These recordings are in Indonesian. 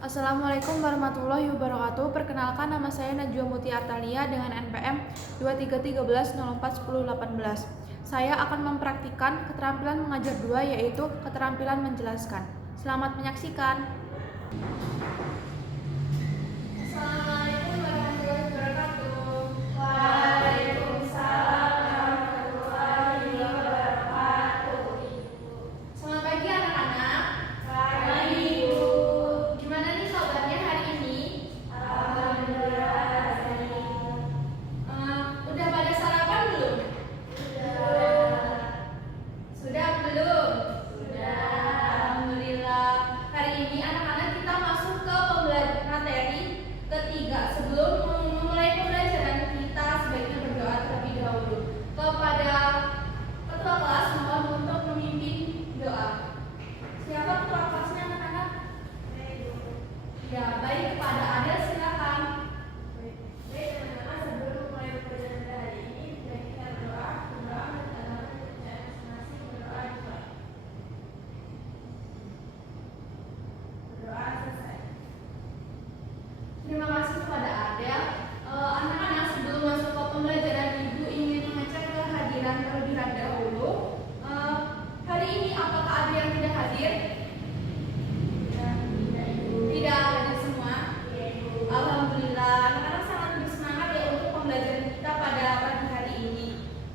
Assalamualaikum warahmatullahi wabarakatuh. Perkenalkan, nama saya Najwa Muti Artalia dengan NPM 2313041018. Saya akan mempraktikkan keterampilan mengajar 2, yaitu keterampilan menjelaskan. Selamat menyaksikan. Assalamualaikum warahmatullahi wabarakatuh. Waalaikumsalam warahmatullahi wabarakatuh. Selamat pagi anak-anak. Pagi, Bu. Gimana nih kabarnya hari ini? Alhamdulillah. Udah pada sarapan belum? Sudah belum? Sudah. Alhamdulillah. Hari ini anak-anak kita masuk ke pembelajaran materi ketiga. Sebelum memulai pembelajaran kita sebaiknya berdoa terlebih dahulu. Kepada ketua kelas mohon untuk memimpin doa. Siapa ketua kelasnya anak-anak? Ya, baik, kepada Adel silakan. Baik teman-teman, sebelum mulai pembelajaran hari ini, kita berdoa masing-masing berdoa juga. Berdoa selesai. Terima kasih kepada Adel. Anak-anak, sebelum masuk ke pembelajaran, Ibu ingin mengecek kehadiran terlebih dahulu. Hari ini apakah ada yang tidak hadir? Tidak hadir semua. Alhamdulillah, anak-anak sangat bersemangat ya untuk pembelajaran kita pada pagi hari ini.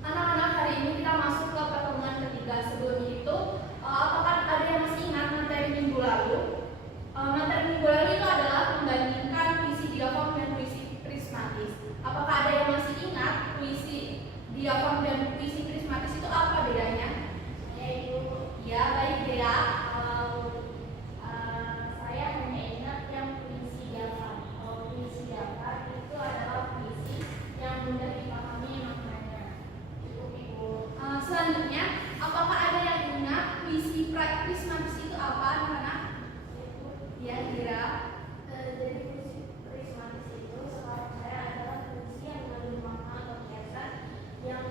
Anak-anak, hari ini kita masuk ke pertemuan ketiga. Sebelum itu, apakah ada yang masih ingat materi minggu lalu? Materi minggu lalu itu adalah membandingkan puisi diafon dan puisi prismatis. Apakah ada yang masih ingat puisi diafon dan puisi prismatis itu apa bedanya? Ya, Ibu. Ya, baik ya. Saya hanya ingat yang puisi diafon. Puisi diafon itu adalah puisi yang mudah dipahami maknanya. Cukup, Ibu. Selanjutnya, apakah ada yang ingat puisi prismatis itu apa, anak-anak? Ya, kira. Jadi puisi prismatis itu setahu saya adalah puisi yang mengandung makna atau kiasan yang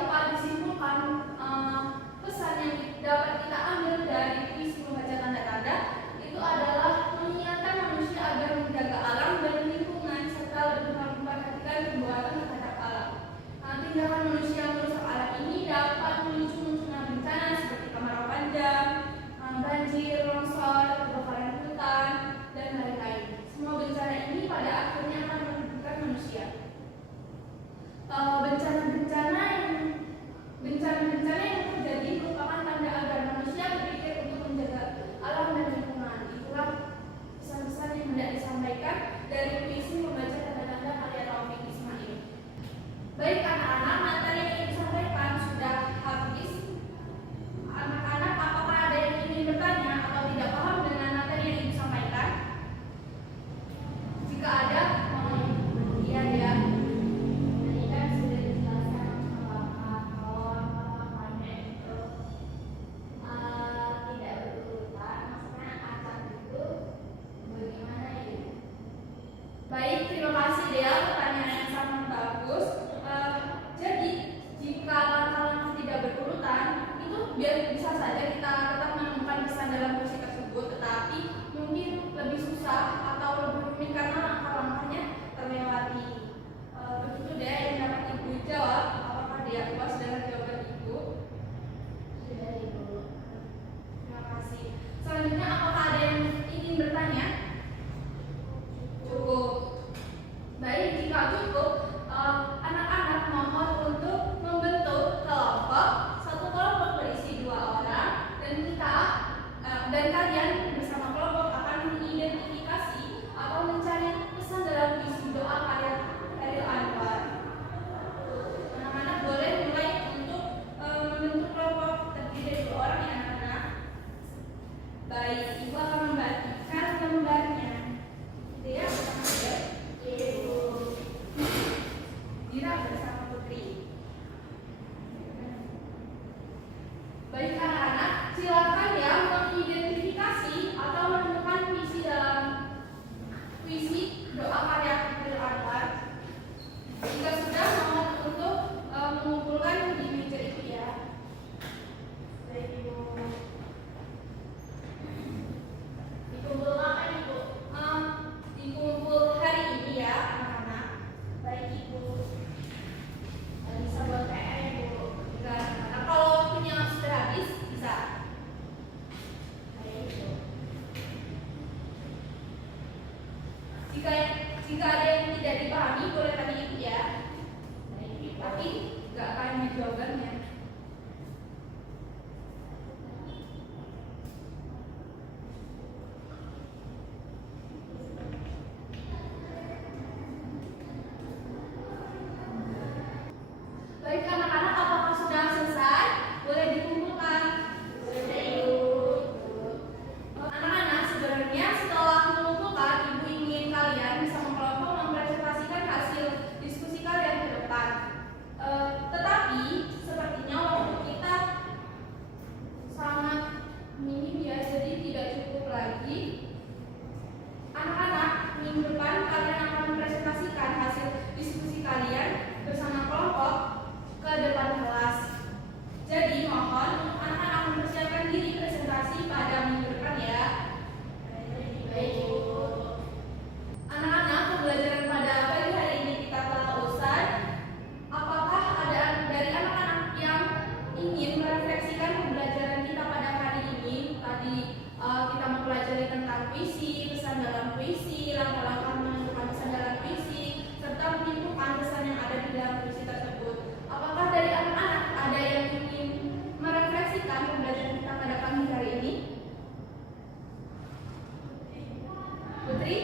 dapat disimpulkan pesan yang dapat kita ambil dari puisi membaca tanda-tanda itu adalah mengingatkan manusia agar menjaga alam dan lingkungan serta lebih memperhatikan perbuatan terhadap alam. Tindakan manusia merusak alam ini dapat memicu munculnya bencana seperti kemarau panjang, banjir, longsor, kebakaran hutan, dan lain-lain. Semua bencana ini pada akhirnya akan merugikan manusia. Bencana-bencana yang terjadi merupakan tanda agar manusia berpikir untuk menjaga alam dan lingkungan. Itulah pesan-pesan yang hendak disampaikan dari puisi membaca tanda-tanda karya Taufik Ismail. Baik anak-anak, materi yang ingin disampaikan sudah habis. Anak-anak, apakah ada yang ingin bertanya atau tidak paham dengan materi yang ingin disampaikan? Jika ada, mohon iya ya. Tadi kan sudah dijelaskan kalau apa-apanya itu tidak berurutan, maksudnya acak itu bagaimana ya? Baik, terima kasih Dea, pertanyaan yang sangat bagus. Jadi jika langkah-langkah tidak berurutan itu biar bisa saja kita tetap menemukan pesan dalam puisi tersebut, tetapi mungkin lebih susah atau lebih rumit karena langkah-langkahnya terlewati. Begitu deh yang dapat Ibu jawab. Apakah dia puas dengan jawaban Ibu? Sudah Ibu. Terima kasih. Selanjutnya apakah ada yang ingin bertanya? Cukup. Baik, jika cukup, anak-anak mohon untuk membentuk kelompok. Satu kelompok berisi 2 orang dan kalian bersama kelompok akan mengidentifikasi atau mencari pesan dalam puisi doa karya Khairil Anwar. Anak-anak boleh mulai untuk membentuk kelompok terdiri dari 2 orang ya anak-anak. Baik, Ibu akan membagikan lembarnya. Dia bersama dia. Ibu Dira bersama Putri. Baik anak-anak, silakan ya mengidentifikasi atau menemukan puisi dalam puisi doa karya Khairil Anwar. Jika sudah, mohon untuk mengumpulkan di meja itu ya. Baik Ibu. Dikumpul apa Ibu? Dikumpul hari ini ya anak-anak. Baik Ibu. Bisa buat PR ya Bu. Jika anak-anak kalau waktunya sudah habis bisa. Baik Ibu. Jika ada yang tidak dipahami boleh tanya Ibu ya. Baik, tapi nggak akan jawabannya. Baik anak-anak, apakah sudah selesai? Boleh dikumpulkan. Boleh Ibu. Anak-anak, sebenarnya setelah mengumpulkan, Ibu ingin kalian bisa berkelompok mempresentasikan hasil diskusi kalian ke depan. Tetapi sepertinya waktu kita sangat minim ya, jadi tidak cukup lagi. Anak-anak, minggu depan kalian akan mempresentasikan hasil diskusi kalian bersama kelompok ke depan kelas. Jadi mohon anak-anak mempersiapkan diri presentasi pada minggu depan ya. Baik Ibu. Anak-anak, pembelajaran pada pagi hari ini kita telah usai. Apakah ada dari anak-anak yang ingin merefleksikan pembelajaran kita pada hari ini? Tadi kita mempelajari tentang puisi, pesan dalam puisi, langkah-langkah menentukan pesan dalam puisi, serta menyimpulkan pesan yang ada di dalam puisi tersebut. Apakah dari anak-anak ada yang ingin merefleksikan pembelajaran kita pada pagi hari ini? Putri?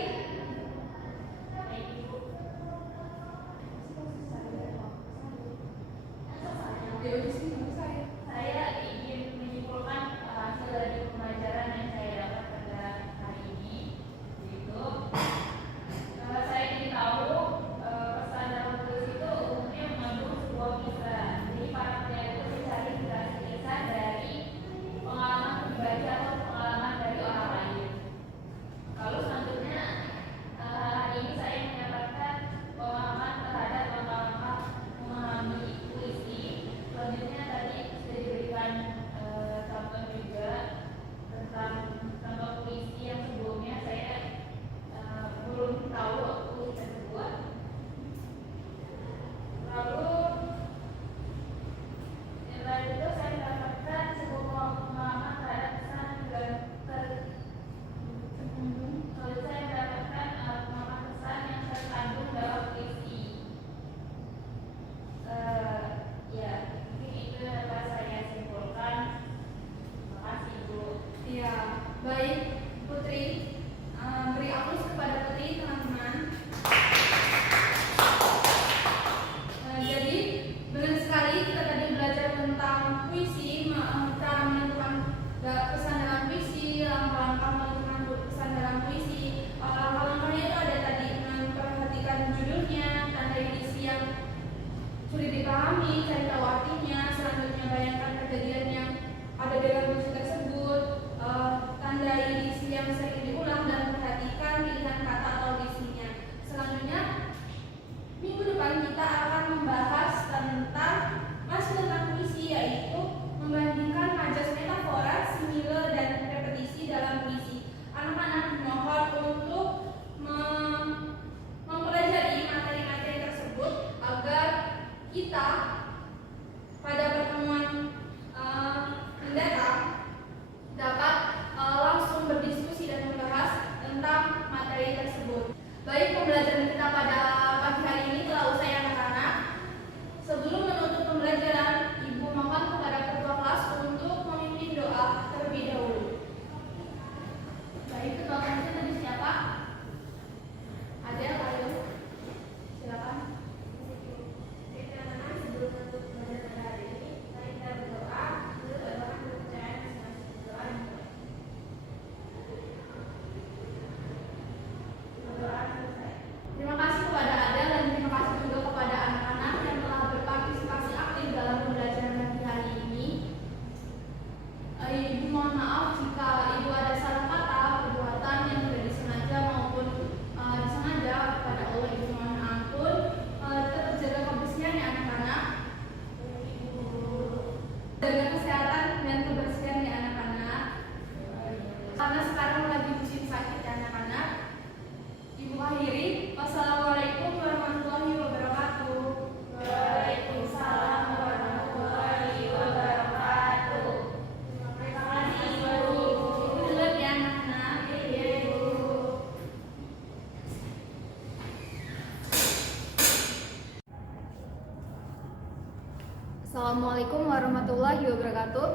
Saya ingin menyimpulkan hasil dari pembelajaran yang saya dapat pada hari ini, yaitu saya ingin tahu pesan dalam puisi itu umumnya mengandung sebuah kisah. Jadi para penyair itu mencari kisah dari pengalaman pribadi atau pengalaman dari orang lain. Lalu selanjutnya hari ini saya mendapatkan pemahaman terhadap langkah-langkah memahami puisi kita pada pertemuan mendatang dapat langsung berdiskusi dan membahas tentang materi tersebut. Baik, pembelajaran kita pada pagi hari ini telah usai anak-anak. Sebelum menutup pembelajaran, Ibu mohon kepada ketua kelas untuk memimpin doa terlebih dahulu. Baik, ketua kelasnya tadi siapa? Adel, ayo. Silakan. Sebelum menutup pembelajaran hari ini, mari kita berdoa. Doakan kepercayaan masing-masing. Doa yang terima kasih kepada Adel dan terima kasih juga kepada anak-anak yang telah berpartisipasi aktif dalam pembelajaran pagi hari ini. Ibu mohon maaf jika Ibu ada salah kata, perbuatan yang tidak disengaja maupun disengaja. Kepada Allah Ibu mohon ampun. Tetap jaga kebersihan ya anak-anak. Jaga kesehatan dan kebersihan ya anak-anak. Karena sekarang lagi musim sakit ya anak-anak. Ibu akhiri, wassalamualaikum warahmatullahi wabarakatuh. Waalaikumsalam warahmatullahi wabarakatuh. Terima kasih Ibu. Ibu duluan ya anak-anak. Iya Ibu. Assalamualaikum warahmatullahi wabarakatuh.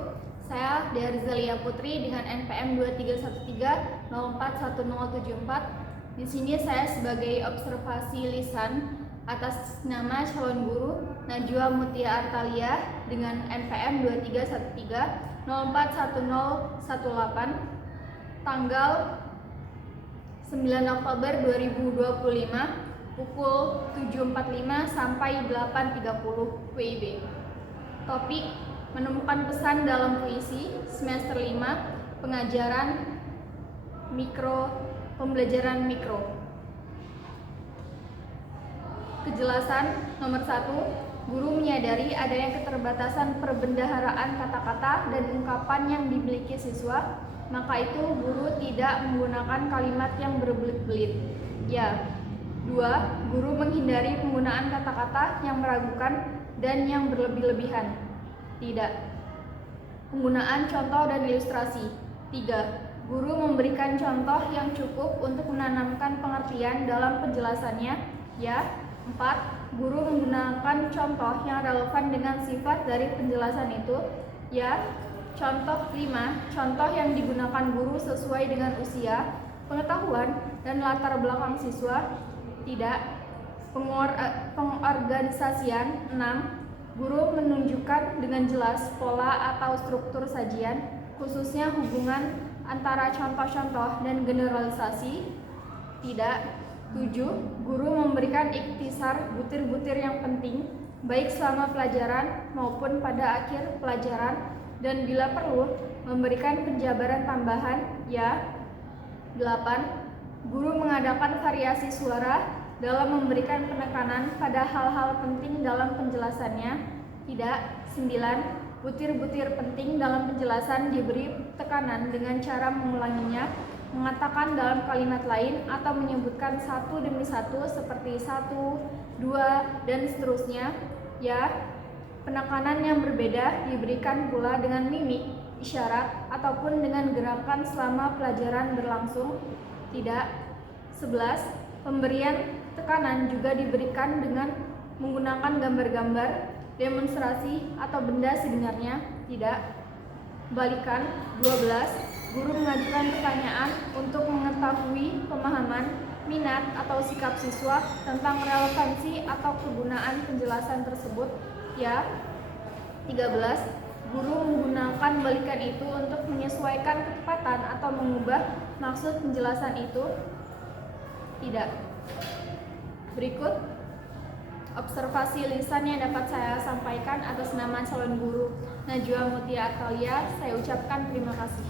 Saya Dea Rizalia Putri dengan NPM 2313041074. Di sini saya sebagai observasi lisan atas nama calon guru Najwa Mutia Artalia dengan NPM 2313041018 tanggal 9 Oktober 2025 pukul 7.45 sampai 8.30 WIB. Topik menemukan pesan dalam puisi semester 5 pengajaran pembelajaran mikro. Kejelasan nomor 1, guru menyadari adanya keterbatasan perbendaharaan kata-kata dan ungkapan yang dimiliki siswa, maka itu guru tidak menggunakan kalimat yang berbelit-belit. Ya. 2, guru menghindari penggunaan kata-kata yang meragukan dan yang berlebih-lebihan. Tidak. Penggunaan contoh dan ilustrasi. 3, guru memberikan contoh yang cukup untuk menanamkan pengertian dalam penjelasannya. Ya. 4, guru menggunakan contoh yang relevan dengan sifat dari penjelasan itu. Ya. Contoh 5, contoh yang digunakan guru sesuai dengan usia, pengetahuan, dan latar belakang siswa. Tidak. Pengorganisasian. 6, guru menunjukkan dengan jelas pola atau struktur sajian, khususnya hubungan antara contoh-contoh dan generalisasi. Tidak. 7, guru memberikan ikhtisar butir-butir yang penting baik selama pelajaran maupun pada akhir pelajaran dan bila perlu memberikan penjabaran tambahan. Ya. 8, guru mengadakan variasi suara dalam memberikan penekanan pada hal-hal penting dalam penjelasannya. Tidak. 9, butir-butir penting dalam penjelasan diberi tekanan dengan cara mengulanginya, mengatakan dalam kalimat lain atau menyebutkan satu demi satu seperti 1, 2, dan seterusnya. Ya. Penekanan yang berbeda diberikan pula dengan mimik, isyarat, ataupun dengan gerakan selama pelajaran berlangsung. Tidak. 11, pemberian tekanan juga diberikan dengan menggunakan gambar-gambar, demonstrasi, atau benda sebenarnya. Tidak. Balikan. 12, guru mengajukan pertanyaan untuk mengetahui pemahaman, minat, atau sikap siswa tentang relevansi atau kegunaan penjelasan tersebut. Ya. 13, guru menggunakan balikan itu untuk menyesuaikan kecepatan atau mengubah maksud penjelasan itu. Tidak. Berikut observasi lisan yang dapat saya sampaikan atas nama calon guru Najwa Mutia Artalia. Saya ucapkan terima kasih.